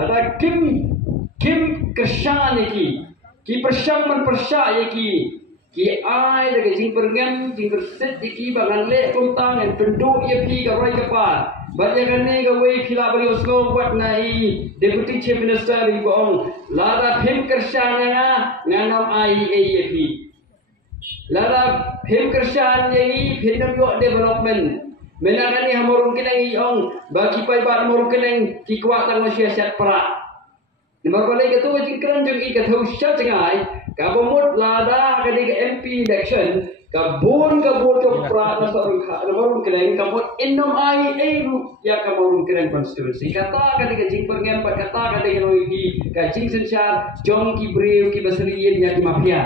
Ada Kim Kershan ki persang man persya ki ai da jing pergan jing berset ki bangan le kontang dan penduk ye pi ka roi kapa baja gane ga wei khila bali oslo buat nai deputy chief minister ri bong lara Kim Kershan nga nganam ai ye pi lara Kim Kershan ye phindam yo development menangani hamorung kenang iong bagi pai ba hamorung kenang ki kwa tang masyarakat pra nomor kolej itu jingkran jeng i ka thau sha changai ka bomot lada ka di MP election ka bon to pra na sorung kha hamorung kenang ka bot innom ai ru ya ka hamorung kenang constituency kata ka di jing perngem pat kata ka di noi ka jing senchar jong ki breu ki basriyen ya ki mafia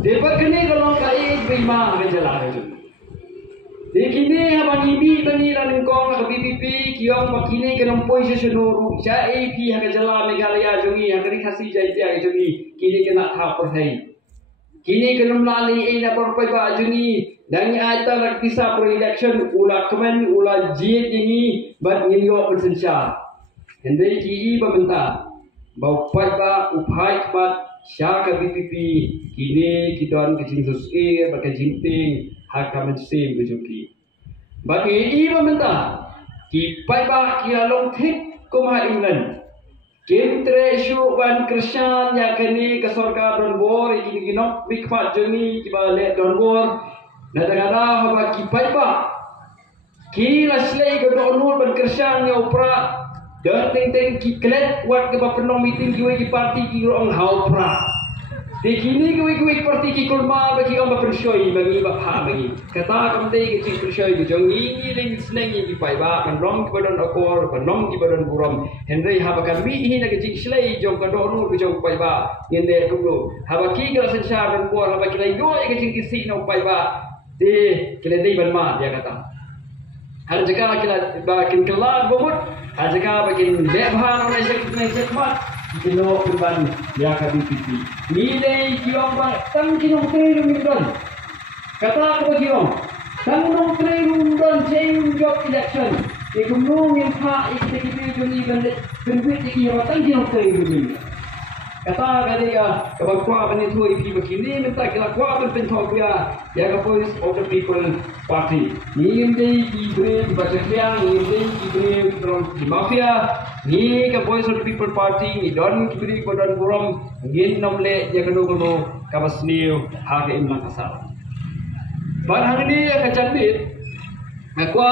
debat kene kalau ka ek bima ka jala ka Dekini abang ibi tani dan kong ke BBP kiong makini ke nompoi sesenuru ja AP haga jala Meghalaya jongi hagari khasi jaitia jongi kini kena tha perhai kini ke nomlali e na perpai ba jongi dani aita rakisa pro election ula kemen ula jit ini bat ngilio persensya hendai ki pementa bau pai ba upai bat sya ke BBP kini kidon ke jinsus e ba ke jinting hakamen sim bejuki bagi ibu minta ki pai ba ki along thik ko ma England kentre isu ban Kershan ya kini ke sarkar don bor ki ginok big fat joni ki ba le don bor na dagara ba ki pai ba ki laslei ko don nur ban Kershan ya upra dan teng ki klet wat ke ba penong meeting ki parti ki rong hau pra di kini kuik parti ki kurma bagi orang bersyoi bagi bapa bagi kata kamde ki bersyoi ki jong ini ling seneng ki pai ba kan rong ki badon akor kan rong ki badon buram henry habakan wi hi na ki slei jong ka donu ki jong pai ba ngende kulo habaki ka sensar dan bor habaki lai yo ki si no pai ba de kile dei ban ma dia kata har jaga kila ba kin kelad bomut har jaga bakin lebha na sek mat kilo kurban ya ka BBP nilai kiong ba tang kinong treno midon kata ko kiong tang nong treno midon change job election e kumnong yang pa ikite joni ban benwit ki yo tang kinong treno midon kata kadiga kabagwa ban itu ipi bakini minta kila kwa ban penthok ya ka voice of the people party ni inde ki brave bachakya ni inde ki brave from mafia ni ka voice of the people party ni don ki brave ko don buram ngin namle ya kanu kono kabasniu ha ke imla kasal ban hangni ka chandit kwa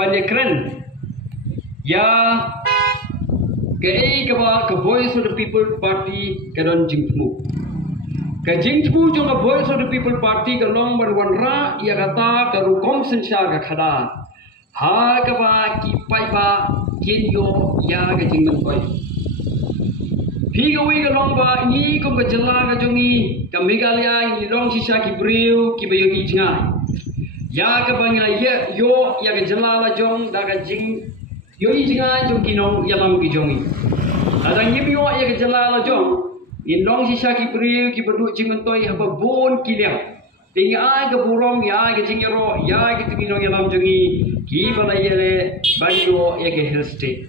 ban ekran ya ke voice of the people party ke don jingtmu ke jingtmu jo ka voice of the people party ke long ban wanra ya kata ke rukom sensya ka khada ha ka ba ki pai ba kin yo ya ke jingman koi phi ga wi ga long ba ni ko ka jala ga jongi ka Meghalaya ni long sisa ki breu ki ba yo ijnga ya ka ba ngai yo ya ke jala la jong da ka jing yo ijnga jong kinong yalam ki jongi adang yibi yo ya ke jala la jong in long sisa ki breu ki badu jingon toy haba bon ki liang tinga ga burom ya ga jingero ya ki tinginong yalam jongi ki bala yele banyo ya ke hill state